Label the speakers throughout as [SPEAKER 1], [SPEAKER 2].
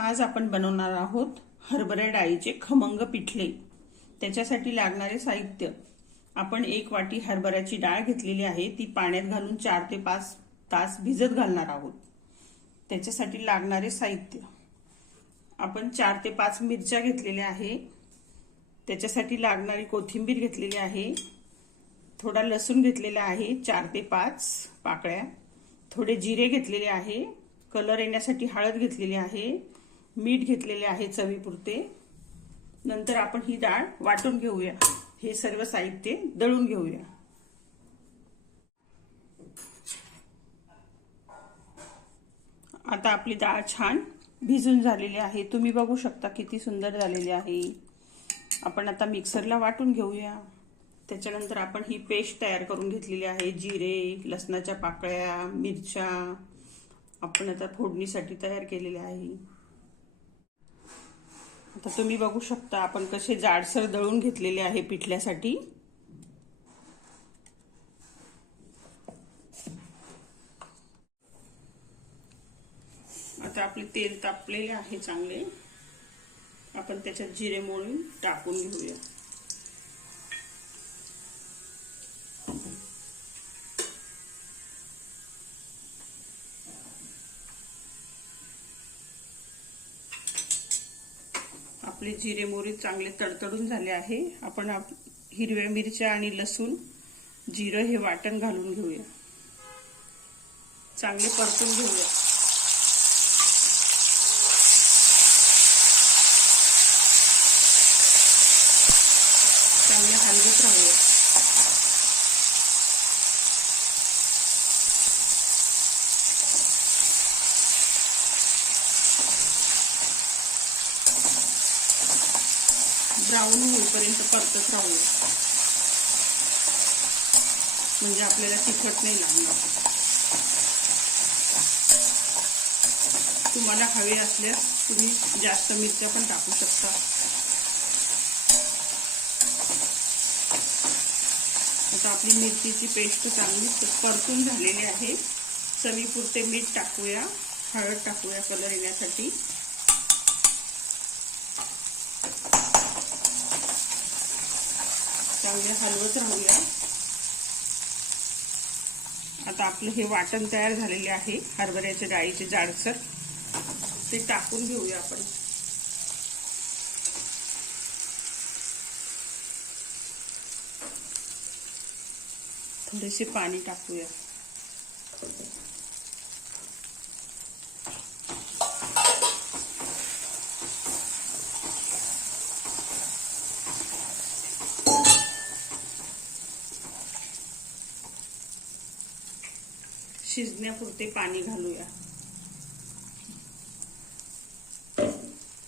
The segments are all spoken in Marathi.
[SPEAKER 1] आज आपण बनवणार आहोत हरभरा डाळीचे खमंग पिठले. त्याच्यासाठी लागणारे साहित्य. आपण एक वाटी हरभऱ्याची डाळ घेतलेली आहे ती पाण्यात घालून चार ते पाच तास भिजत घालणार आहोत. त्याच्यासाठी लागणारे साहित्य. आपण चार ते पाच मिरच्या घेतलेल्या आहे. त्याच्यासाठी लागणारी कोथिंबीर घेतलेली आहे. थोडा लसूण घेतलेला आहे चार ते पाच पाकळ्या. थोडे जिरे घेतलेले आहे. कलर येण्यासाठी हळद घेतलेली आहे. मीठ घेतलेले आहे चवीपुरते. नंतर आपण ही डाळ वाटून घेऊया. हे सर्व साहित्य दळून घेऊया. आता आपली डाळ छान भिजून झालेली आहे. तुम्ही बघू शकता किती सुंदर झालेली आहे. आपण आता मिक्सरला वाटून घेऊया. त्याच्यानंतर आपण ही पेस्ट तयार करून घेतलेली आहे. जिरे लसणाच्या पाकळ्या मिरच्या आपण आता फोडणीसाठी तयार केलेल्या आहे. आता तुम्ही बघू शकता आपण कसे जाडसर दळून घेतलेले आहे पिठल्यासाठी. आता आपले तेल तापलेले आहे चांगले. आपण त्याच्यात जिरे मोळून टाकून घेऊया. आपले जिरे मोहरी चांगले तडतडून झाले आहे. आपण आप हिरव्या मिरच्या आणि लसूण जिरं हे वाटण घालून घेऊया. चांगले परतून घेऊया चांगले हलवत राहूया ब्राऊन होईपर्यंत परतत राहू म्हणजे आपल्याला तिखट नाही लागणार. तुम्हाला हवे असल्यास तुम्ही जास्त मिरच्या पण टाकू शकता. आता आपली मिरचीची पेस्ट चांगली परतून झालेली आहे. चवीपुरते मीठ टाकूया. हळद टाकूया कलर येण्यासाठी. चांगले हलवत राहूया. आता आपलं हे वाटण तयार झालेले आहे हरभऱ्याच्या डाळीचे जाडसर. ते टाकून घेऊया आपण. थोडेसे पाणी टाकूया. शिजण्यापुरते पाणी घालूया.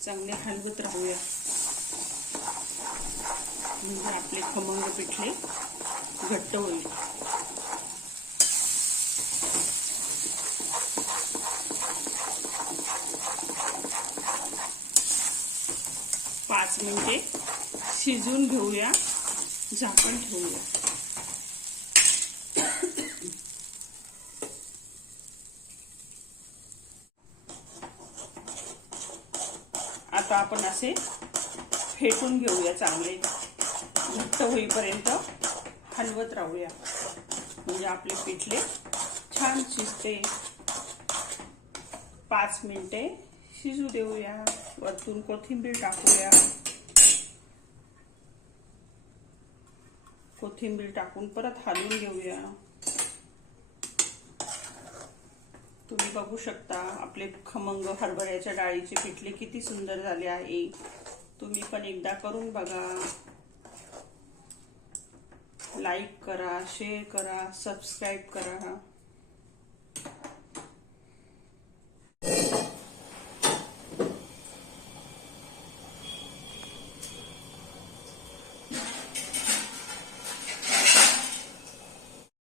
[SPEAKER 1] चांगले हलवत राहूया. म्हणजे आपले खमंग पिठले घट्ट होईल. पाच मिनिटे शिजून घेऊया झाकण ठेवूया. आता आपण असे फेटून घेऊया चांगले. घट्ट होईपर्यंत हलवत राहूया. म्हणजे आपले पिठले छान शिजते. पाच मिनिटे शिजू देऊया. वरतून कोथिंबीर टाकूया. कोथिंबीर टाकून परत हलवून घेऊया. तुम्ही बघू शकता आपले खमंग हरभऱ्याच्या डाळीचे पिठले किती सुंदर झाले आहे. तुम्ही पण एकदा करून बघा. लाईक करा शेअर करा सबस्क्राईब करा.